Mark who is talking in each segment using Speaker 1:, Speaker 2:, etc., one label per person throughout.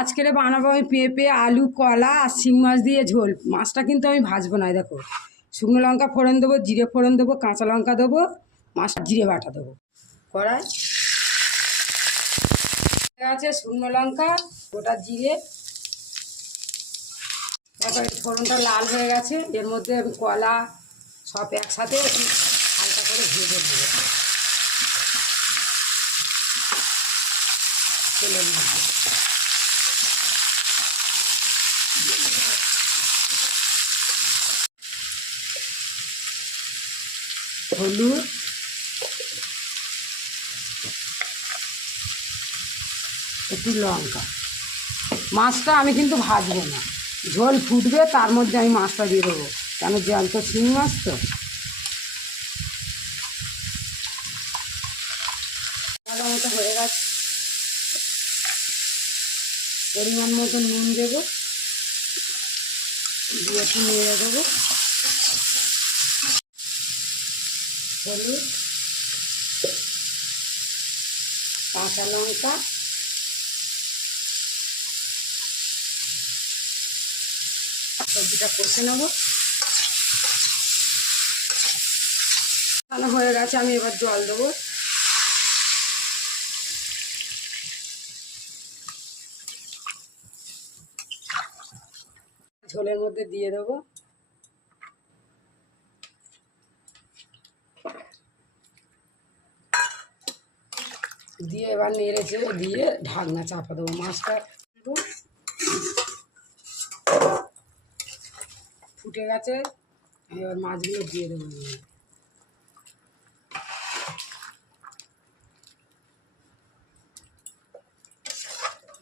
Speaker 1: আজকের বানাবো আমি পেঁপে, আলু, কলা আর শিং মাছ দিয়ে ঝোল। মাছটা কিন্তু আমি ভাজবো না দেখো। শুকনো লঙ্কা ফোড়ন দেবো, জিরে ফোড়ন দেবো, কাঁচা লঙ্কা দেবো, মাছটা জিরে বাটা দেবো। কড়াই। আছে শুকনো লঙ্কা, গোটা জিরে। তারপরে ফোড়নটা লাল হয়ে গেছে, এর মধ্যে আমি কলা সব একসাথে হালকা করে ভেজে দেবো হলুদ। একটু লঙ্কা। মাছটা আমি কিন্তু ভাজবো না। ঝোল ফুটবে, তার মধ্যে আমি মাছটা দিয়ে দেবো। কেন জল তো শিং মাছ তো? হয়ে গেছে। পরিমাণ মতো নুন দেবো। দিয়ে একটু নেড়ে দেবো। হলুদ, কাঁচা লঙ্কা, সবজিটা কষে নেব। ভালো হয়ে গেছে, আমি এবার জল দেবো। ঝোলের মধ্যে দিয়ে দেবো। দিয়ে এবার নেড়েছে দিয়ে ঢাকনা চাপা দেবো। মাছটা দেবো। ফুটে গেছে, এবার মাছগুলো দিয়ে দেবো।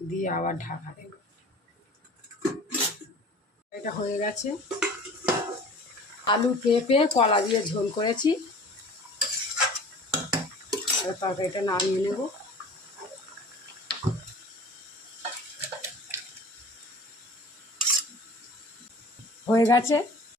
Speaker 1: দিয়ে আবার ঢাকা দেবো। এটা হয়ে গেছে। আলু পেঁপে কলা দিয়ে ঝোল করেছি। তরকারিটা নামিয়ে নেব। হয়ে গেছে।